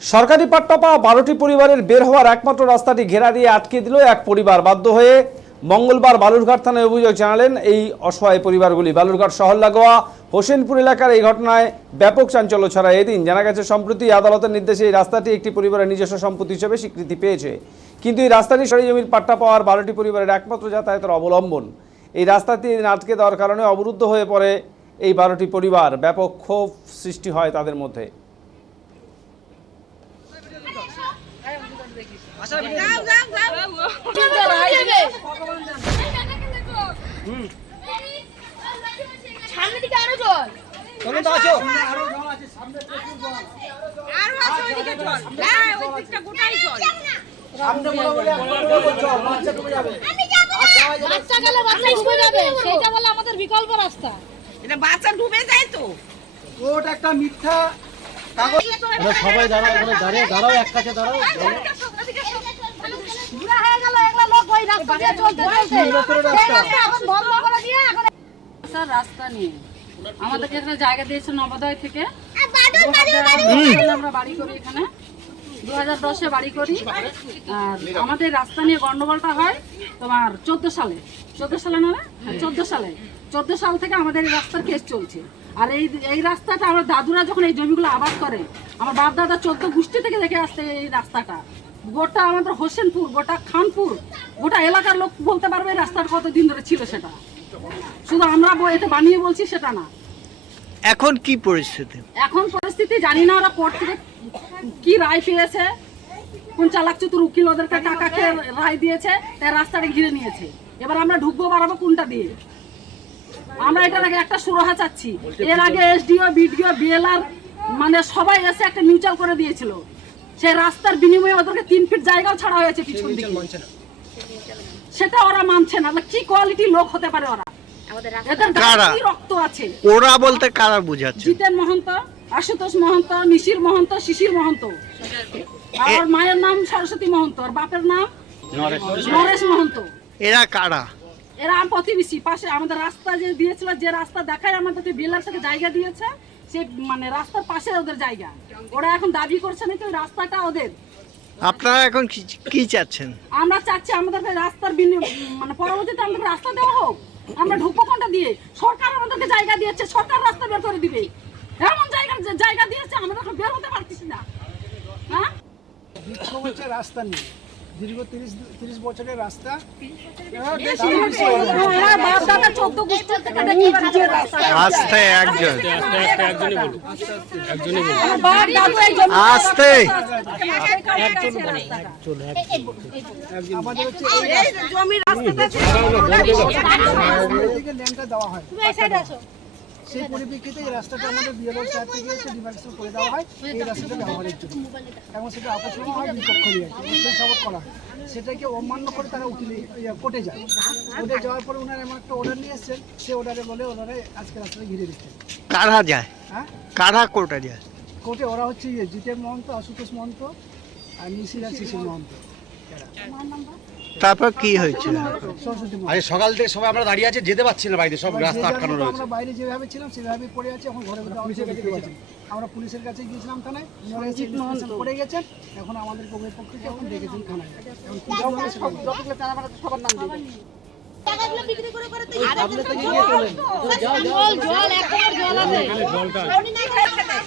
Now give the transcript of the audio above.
সরকারি পাট্টা পাওয়া 12টি পরিবারের বের হওয়ার একমাত্র রাস্তাটি ঘেরা দিয়ে আটকে দিল এক পরিবার। বাধ্য হয়ে মঙ্গলবার বালুরঘাট থানায় অভিযোগ জানালেন এই অসহায় পরিবারগুলি। বালুরঘাট শহর লাগোয়া হোসেনপুর এলাকার এই ঘটনায় ব্যাপক চাঞ্চল্য ছড়ায়। এদিন জানা গেছে সম্প্রতি আদালতের নির্দেশে এই রাস্তাটি একটি পরিবারের নিজস্ব সম্পত্তি হিসেবে স্বীকৃতি পেয়েছে, কিন্তু এই রাস্তাটি সরকারি জমির পাট্টা পাওয়ার 12টি পরিবারের একমাত্র যাতায়াতের অবলম্বন। এই রাস্তাটি আটকে দেওয়ার কারণে অবরুদ্ধ হয়ে পড়ে এই 12টি পরিবার। ব্যাপক ক্ষোভ সৃষ্টি হয় তাদের মধ্যে। আমাদের বিকল্প রাস্তা, এটা বাচ্চা ডুবে যায় তো। ওটা একটা মিথ্যা কাগজ। সবাই দাঁড়াও, দাঁড়াও, এক কাছে দাঁড়াও। বুড়া হয়ে গেল, এগুলা লোক ওই রাস্তা দিয়ে চলতে এখন বন্ধ করে দিয়ে এখন স্যার রাস্তা নিয়ে আমাদেরকে এখানে জায়গা দিয়েছে নবোদয় থেকে। আমরা বাড়ি করি এখানে 2010-এ বাড়ি করি। আর আমাদের রাস্তা নিয়ে গন্ডগোলটা হয় তোমার 14 সালে না, 14 সাল থেকে আমাদের এই রাস্তার কেস চলছে। আর এই রাস্তাটা আমার দাদুরা যখন এই জমিগুলো আবাদ করে, আমার বাপ দাদা 14 গোষ্ঠী থেকে দেখে আসছে এই রাস্তাটা। গোটা আমাদের হোসেনপুর, গোটা খানপুর, গোটা এলাকার লোক বলতে পারবে এই রাস্তাটা কতদিন ধরে ছিল। সেটা শুধু আমরা এতে বানিয়ে বলছি সেটা না। এখন কি পরিস্থিতি? এখন পরিস্থিতি জানি না ওরা কোর্ট থেকে কি রায় পেয়েছে, কোন চালাক চতুর উকিল ওদেরকে টাকা খেয়ে রায় দিয়েছে, তাই রাস্তাটা ঘিরে নিয়েছে। এবার আমরা ঢুকবো বাড়াবো কোনটা দিয়ে? আমরা এটার আগে একটা সুরাহা চাচ্ছি। এর আগে এসডিও, বিডিও, বিএলআর মানে সবাই এসে একটা মিউচুয়াল করে দিয়েছিল। সেই রাস্তার বিনিময়ে ওদেরকে 3 ফিট জায়গাও ছাড়া হয়েছে পিছন দিকে। সেটা ওরা মানছে না। কি কোয়ালিটি লোক হতে পারে ওরা? এদের গায়ে কি রক্ত আছে? ওরা বলতে কারা বোঝাচ্ছে? জিতেন মহন্ত, আশুতোষ মহন্ত, নিশির মহন্ত, শিশির মহন্ত। আর মায়ের নাম সরস্বতী মহন্ত, আর বাপের নাম নরেশ মহন্ত। এরা কারা? এরা প্রতিবেশী। পাশে আমাদের রাস্তা যে দিয়েছিল, যে রাস্তা দেখায় আমাদেরকে বিএলআর থেকে জায়গা দিয়েছে, সে মানে রাস্তার পাশে ওদের জায়গা। ওরা এখন দাবি করছে নাকি ওই রাস্তাটা ওদের। আপনারা এখন কি চাচ্ছেন? আমরা চাচ্ছি আমাদেরকে রাস্তার মানে পরবর্তীতে আমাদের রাস্তা দেওয়া হোক। আমরা ঢুকবো কোনটা দিয়ে? সরকার আমাদেরকে জায়গা দিয়েছে, সরকার রাস্তা বের করে দিবে। এমন জায়গা দিয়েছে আমরা এখন বের হতে পারতেছি না। হ্যাঁ, বিক্ষোভ হচ্ছে রাস্তা নিয়ে। দীর্ঘ 30 বছরের রাস্তা। আস্তে একজন আস্তে আমাদের হচ্ছে জমির রাস্তাটা ল্যান্ডটা দেওয়া হয়। সেই পরিপ্রেক্ষিতে এই রাস্তাটা আমাদের বিএলআর সাহেব থেকে এসে ডিমার্কেশন করে দেওয়া হয় এই রাস্তাটা ব্যবহারের জন্য, এবং সেটা আকর্ষণ হয় বিপক্ষ নিয়ে সাপোর্ট করা হয়। সেটাকে অমান্য করে তারা কোর্টে যায়। কোর্টে যাওয়ার পরে ওনারা এমন একটা অর্ডার নিয়ে এসছেন, সে অর্ডারে বলে ওনারা আজকে রাস্তাটা ঘিরে দিচ্ছেন। কারা যায়? হ্যাঁ, কারা কোর্টে যায়? কোর্টে ওরা হচ্ছে জিতেন মহন্ত, আশুতোষ মহন্ত, আর নিশির আর শিশির মহন্ত। তারপর কি হয়েছে? সরস্বতী মহন্ত। আরে সকাল থেকে সবাই আমরা দাঁড়িয়ে আছি, যেতে পারছি না বাইরে, সব রাস্তা আটকানো রয়েছে। আমরা বাইরে যেভাবে ছিলাম সেভাবে পড়ে আছি। এখন ঘরে পুলিশের কাছে গেছিলাম, আমরা পুলিশের কাছে গিয়েছিলাম থানায়, ওনারা এসে ইনফরমেশন করে গেছেন। এখন আমাদের কবির পক্ষকে এখন দেখেছেন থানায়। এখন কি জল টাকাগুলো বিক্রি করে করে তো জল এখন জল আছে।